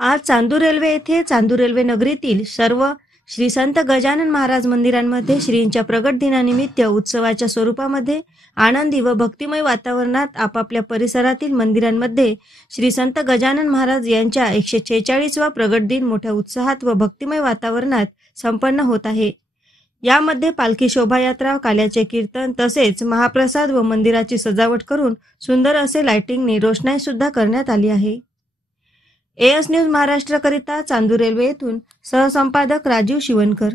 आज चांदूर रेल्वे येथे चांदूर रेल्वे नगरीतील सर्व श्री संत गजानन महाराज मंदिरांमध्ये श्रींच्या प्रगट दिनानिमित्त उत्सवाच्या स्वरूपामध्ये आनंदी व भक्तिमय वातावरणात आपापल्या परिसरातील मंदिरांमध्ये श्री संत गजानन महाराज यांच्या 146वा प्रगट दिन मोठ्या उत्साहात व भक्तिमय वातावरणात संपन्न होत आहे। यामध्ये पालखी शोभायात्रा, काल्याचे कीर्तन तसेच महाप्रसाद व मंदिराची सजावट करून सुंदर असे लाइटिंगने रोषणाई सुद्धा करण्यात आली आहे। एएस न्यूज महाराष्ट्र करिता चांदूर रेल्वे येथून सहसंपादक राजीव शिवनकर।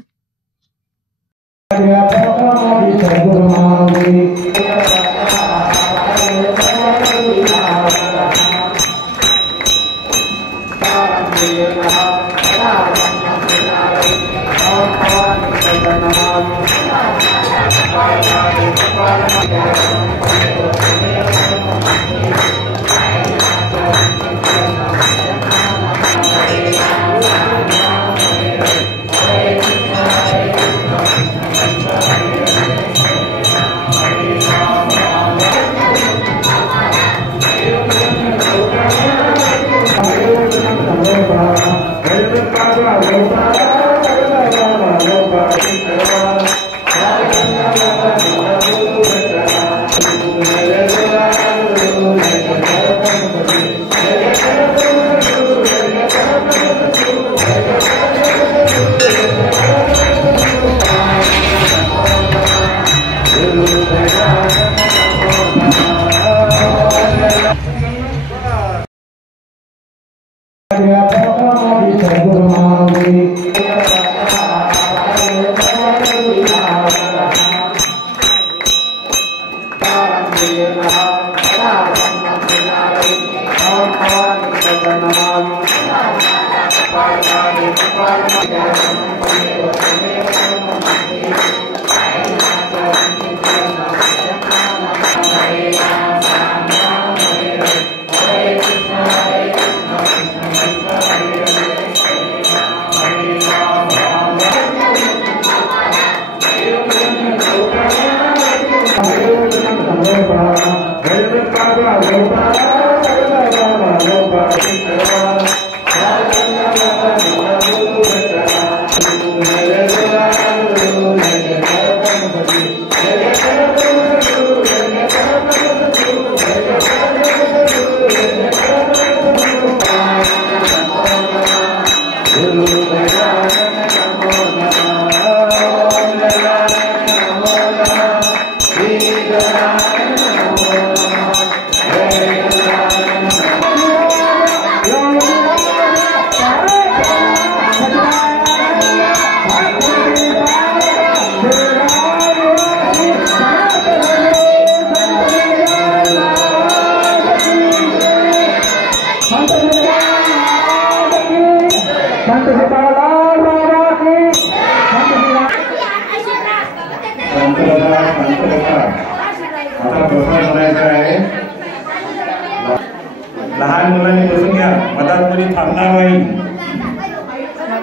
लहान मुलांनी बसून घ्या, मधात कोणी थांबणार नाही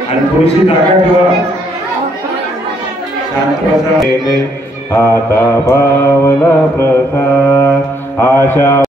आणि थोडीशी जागा ठेवा। शांत बसा। आता पावला प्रसाद आशा